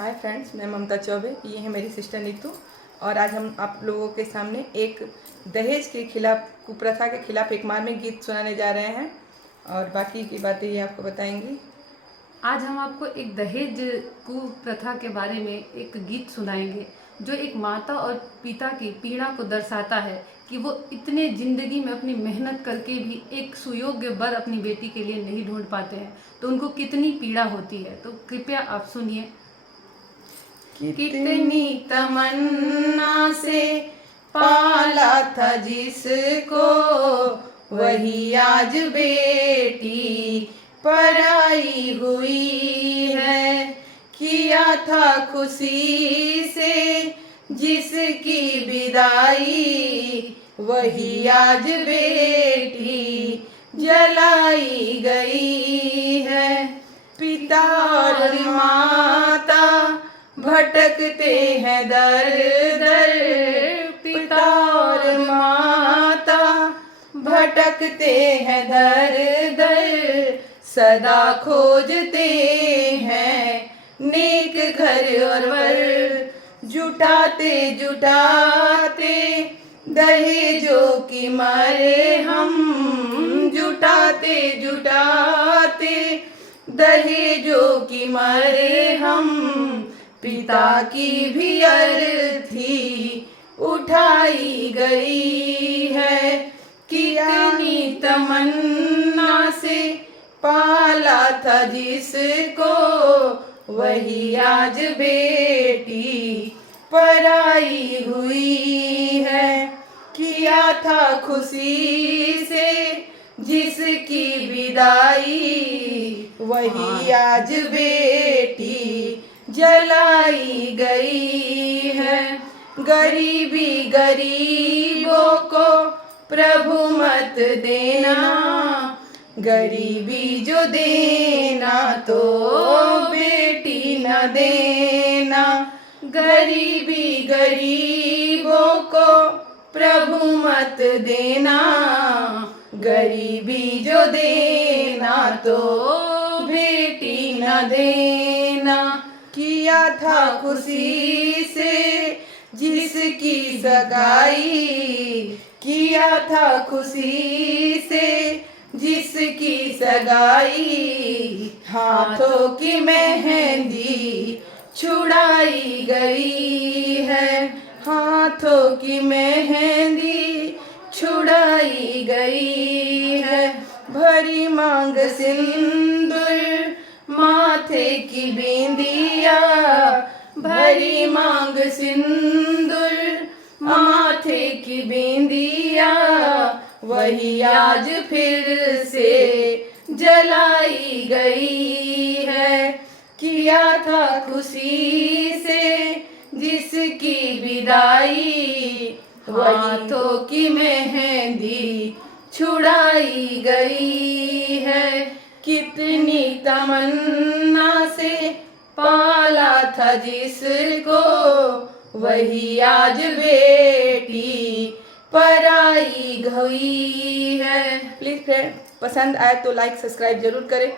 Hi friends, मैं ममता चौबे, ये है मेरी सिस्टर नीतू। और आज हम आप लोगों के सामने एक दहेज के खिलाफ, कुप्रथा के खिलाफ एक मार्मिक गीत सुनाने जा रहे हैं और बाकी की बातें ये आपको बताएंगी। आज हम आपको एक दहेज कुप्रथा के बारे में एक गीत सुनाएंगे जो एक माता और पिता की पीड़ा को दर्शाता है कि वो इतने जिंदगी में अपनी मेहनत करके भी एक सुयोग्य वर अपनी बेटी के लिए नहीं ढूंढ पाते हैं, तो उनको कितनी पीड़ा होती है। तो कृपया आप सुनिए। कितनी तमन्ना से पाला था जिसको, वही आज बेटी पराई हुई है। किया था खुशी से जिसकी विदाई, वही आज बेटी जलाई गई है। पिता और माता भटकते हैं दर दर, पिता और माता भटकते हैं दर दर, सदा खोजते हैं नेक घर और वर। जुटाते जुटाते दहेजों की मारे हम, जुटाते जुटाते दहेजों की मारे हम, पिता की भी अर्थी उठाई गई है। कितनी तमन्ना से पाला था जिसको, वही आज बेटी पराई हुई है। किया था खुशी से जिसकी विदाई, वही आज बेटी जलाई गई है। गरीबी गरीबों को प्रभु मत देना, गरीबी जो देना तो बेटी न देना। गरीबी गरीबों को प्रभु मत देना, गरीबी जो देना तो बेटी न देना। किया था खुशी से जिसकी सगाई, किया था खुशी से जिसकी सगाई, हाथों की मेहंदी छुड़ाई गई है। हाथों की मेहंदी छुड़ाई गई है। भरी मांग सिंदूर माथे की बिंदिया, भरी मांग सिंदूर माथे की बिंदिया, वही आज फिर से जलाई गई है। किया था खुशी से जिसकी विदाई, हाथों की मेहंदी छुड़ाई गई है। कितनी तमन्ना से पाला था जिसको, वही आज बेटी पराई हुई है। प्लीज़ फ्रेंड, पसंद आए तो लाइक सब्सक्राइब जरूर करें।